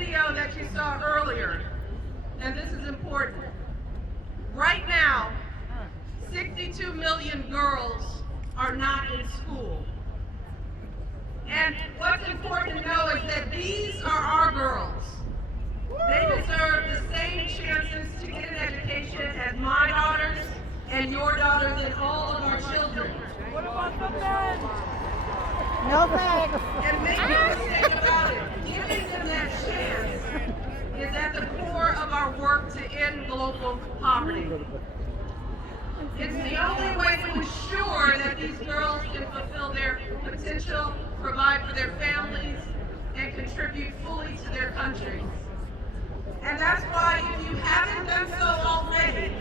video that you saw earlier, and this is important. Right now, 62 million girls are not in school. And what's important to know is that these are our girls. They deserve the same chances to get an education as my daughters and your daughters and all of our children. What about the men? No thanks. And make no mistake about it, giving them that chance is at the core of our work to end global poverty. It's the only way to ensure that these girls can fulfill their potential, provide for their families, and contribute fully to their countries. And that's why, if you haven't done so already,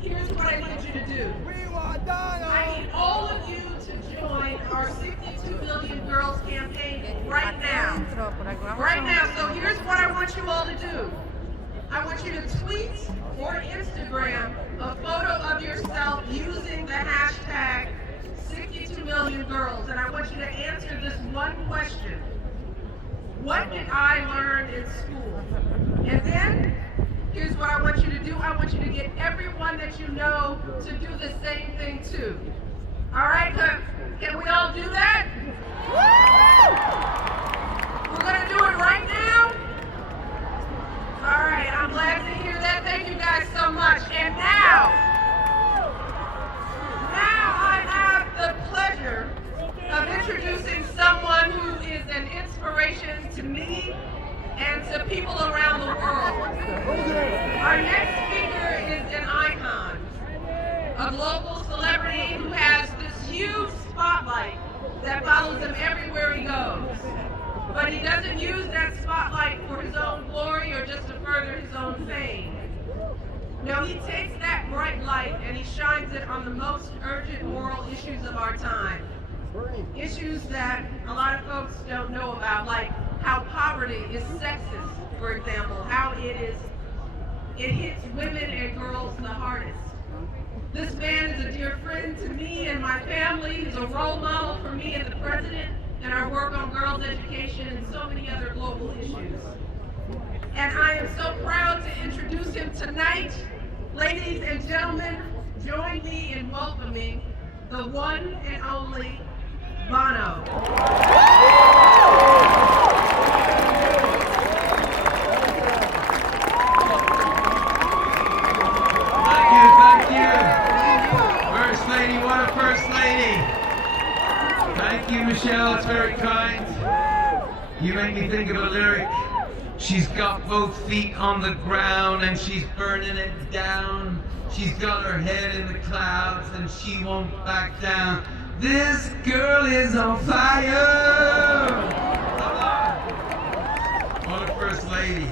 here's what I need you to do. I need all of you to join our 62 Million Girls campaign right now. Right now. So here's what I want you all to do. I want you to tweet or Instagram a photo of yourself using the hashtag 62 Million Girls. And I want you to answer this one question. What did I learn in school? And then, here's what I want you to do. I want you to get everyone that you know to do the same thing too. All right, can we all do that? We're gonna do it right now? All right, I'm glad to hear that. Thank you guys so much. And now I have the pleasure of introducing someone who is an inspiration to me and to people around the world. Our next speaker is an icon, a global celebrity who has this huge spotlight that follows him everywhere he goes. But he doesn't use that spotlight for his own glory or just to further his own fame. No, he takes that bright light and he shines it on the most urgent moral issues of our time. Issues that a lot of folks don't know about, like how poverty is sexist, for example, how it hits women and girls the hardest. This man is a dear friend to me and my family. He's a role model for me and the president and our work on girls' education and so many other global issues. And I am so proud to introduce him tonight. Ladies and gentlemen, join me in welcoming the one and only Bono. Thank you. First Lady, what a First Lady. Thank you, Michelle, it's very kind. You make me think of a lyric. She's got both feet on the ground and she's burning it down. She's got her head in the clouds and she won't back down. This girl is on fire! What a First Lady.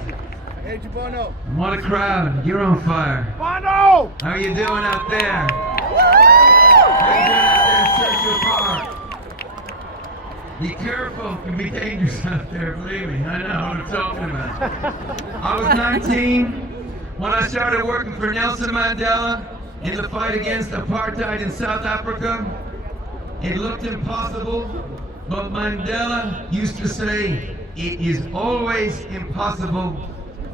Hey, Bono. What a crowd. You're on fire. Bono! How are you doing out there? How are you doing out there in Central Park? Be careful, it can be dangerous out there, believe me. I know what I'm talking about. I was 19 when I started working for Nelson Mandela in the fight against apartheid in South Africa. It looked impossible, but Mandela used to say, it is always impossible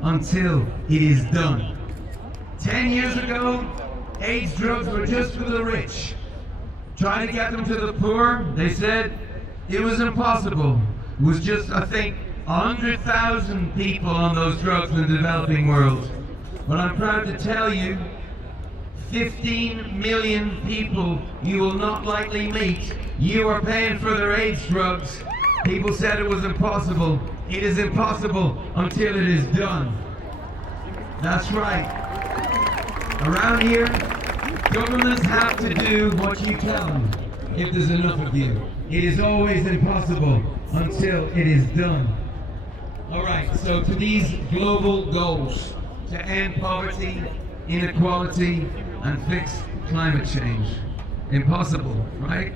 until it is done. 10 years ago, AIDS drugs were just for the rich. Trying to get them to the poor, they said it was impossible. It was just, I think, 100,000 people on those drugs in the developing world. But I'm proud to tell you, 15 million people you will not likely meet, you are paying for their AIDS drugs. People said it was impossible. It is impossible until it is done. That's right. Around here, governments have to do what you tell them if there's enough of you. It is always impossible until it is done. All right, so to these global goals, to end poverty, inequality, and fix climate change. Impossible, right?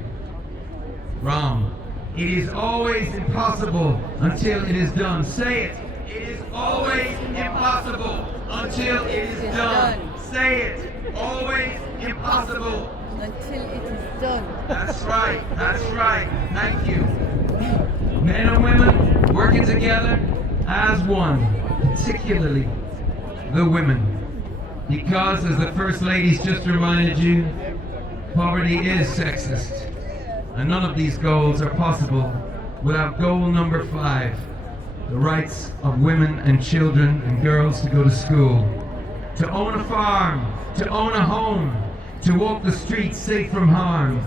Wrong. It is always impossible until it is done. Say it. It is always impossible until it is done. Say it. Always impossible Until it is done. That's right. That's right. Thank you. Men and women working together as one, particularly the women. Because, as the First Lady's just reminded you, poverty is sexist. And none of these goals are possible without goal number 5, the rights of women and children and girls to go to school, to own a farm, to own a home, to walk the streets safe from harm,